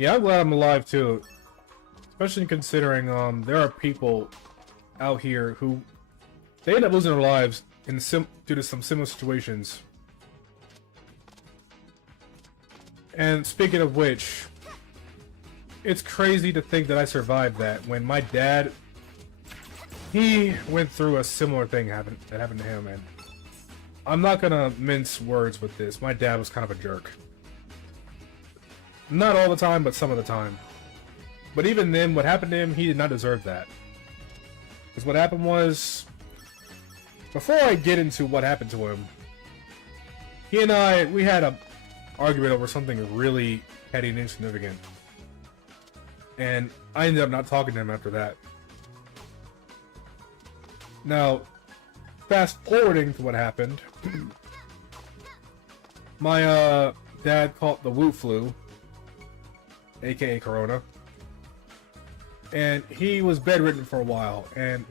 Yeah, I'm glad I'm alive too. Especially considering there are people out here who they end up losing their lives due to some similar situations. And speaking of which, it's crazy to think that I survived that when my dad, he went through a similar thing that happened to him, and I'm not gonna mince words with this. My dad was kind of a jerk. Not all the time, but some of the time. But even then, what happened to him, he did not deserve that. Because what happened was, before I get into what happened to him, he and I, we had a argument over something really petty and insignificant. And I ended up not talking to him after that. Now, fast forwarding to what happened, my dad caught the Wu flu, aka Corona, and he was bedridden for a while, and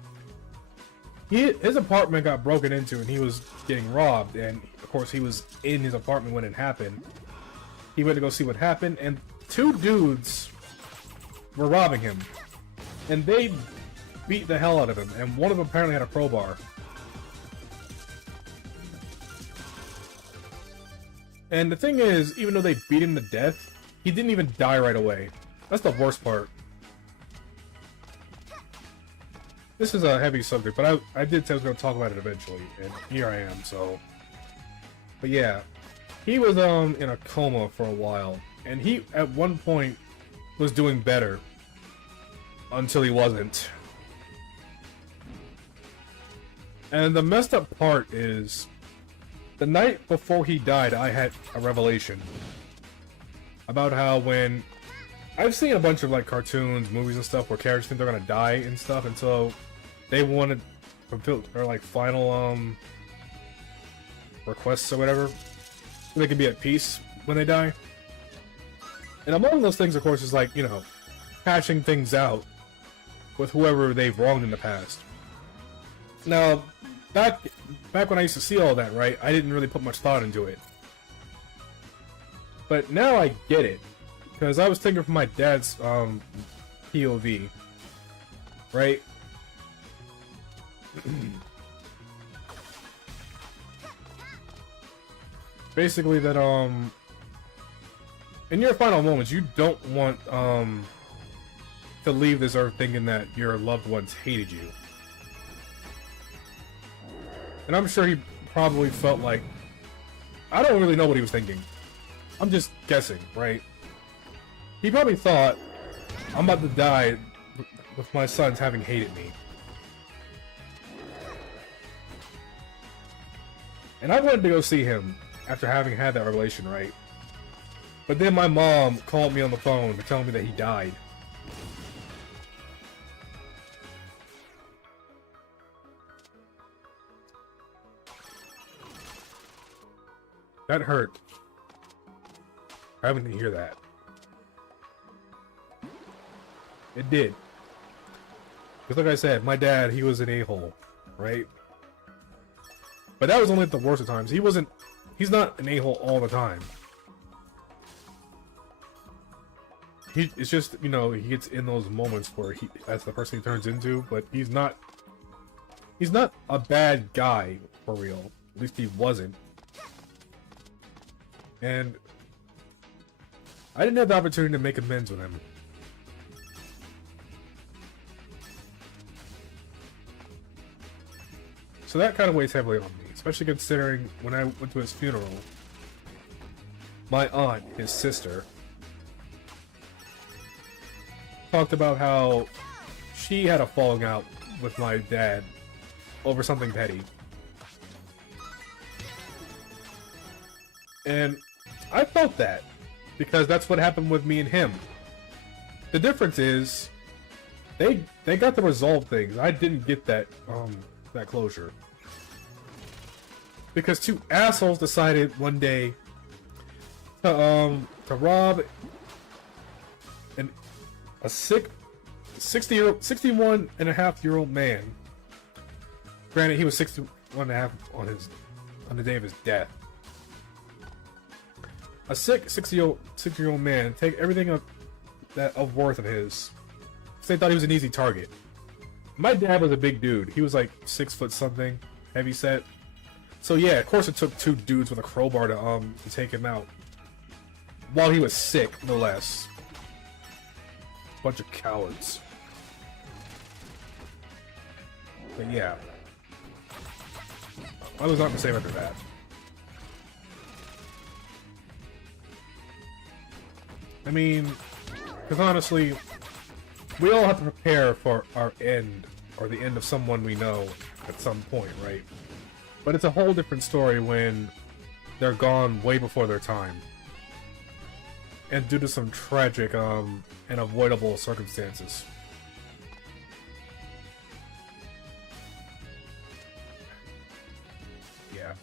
his apartment got broken into and he was getting robbed, and of course he was in his apartment when it happened. He went to go see what happened, and two dudes were robbing him, and they beat the hell out of him, and one of them apparently had a crowbar. And the thing is, even though they beat him to death, he didn't even die right away. That's the worst part. This is a heavy subject, but I did say I was going to talk about it eventually, and here I am, so... But yeah, he was in a coma for a while, and he, at one point, was doing better. Until he wasn't. And the messed up part is, the night before he died, I had a revelation about how when I've seen a bunch of like cartoons, movies and stuff where characters think they're gonna die and stuff, and so they wanted fulfill or like final requests or whatever, so they can be at peace when they die. And among those things, of course, is like, you know, hashing things out with whoever they've wronged in the past. Now, back when I used to see all that, right, I didn't really put much thought into it. But now I get it, because I was thinking from my dad's POV, right? Basically that in your final moments, you don't want to leave this earth thinking that your loved ones hated you. And I'm sure he probably felt like, I don't really know what he was thinking. I'm just guessing, right? He probably thought, I'm about to die with my sons having hated me. And I wanted to go see him after having had that revelation, right? But then my mom called me on the phone to tell me that he died. That hurt. I didn't hear that. It did. Because like I said, my dad, he was an a-hole, right? But that was only at the worst of times. He's not an a-hole all the time. It's just, you know, he gets in those moments where that's the person he turns into, but he's not a bad guy, for real. At least he wasn't. And I didn't have the opportunity to make amends with him. So that kind of weighs heavily on me, especially considering when I went to his funeral, my aunt, his sister, talked about how she had a falling out with my dad over something petty. And I felt that, because that's what happened with me and him. The difference is, they got to resolve things. I didn't get that that closure. Because two assholes decided one day to rob a sick 61-and-a-half-year-old man. Granted, he was 61-and-a-half on the day of his death. A sick 60-year-old man, take everything that of worth of his. So they thought he was an easy target. My dad was a big dude. He was like 6 foot something, heavy set. So yeah, of course it took 2 dudes with a crowbar to take him out. While he was sick, no less. Bunch of cowards. But yeah. I was not the same after that. I mean, because honestly, we all have to prepare for our end, or the end of someone we know at some point, right? But it's a whole different story when they're gone way before their time. And due to some tragic and avoidable circumstances. Yeah.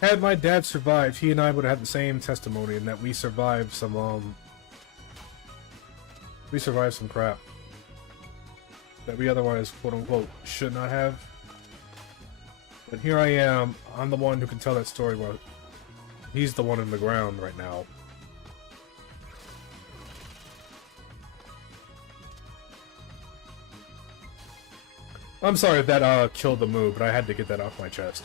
Had my dad survived, he and I would have had the same testimony in that we survived some crap that we otherwise, quote-unquote, should not have. But here I am, I'm the one who can tell that story while he's the one in the ground right now. I'm sorry if that killed the mood, but I had to get that off my chest.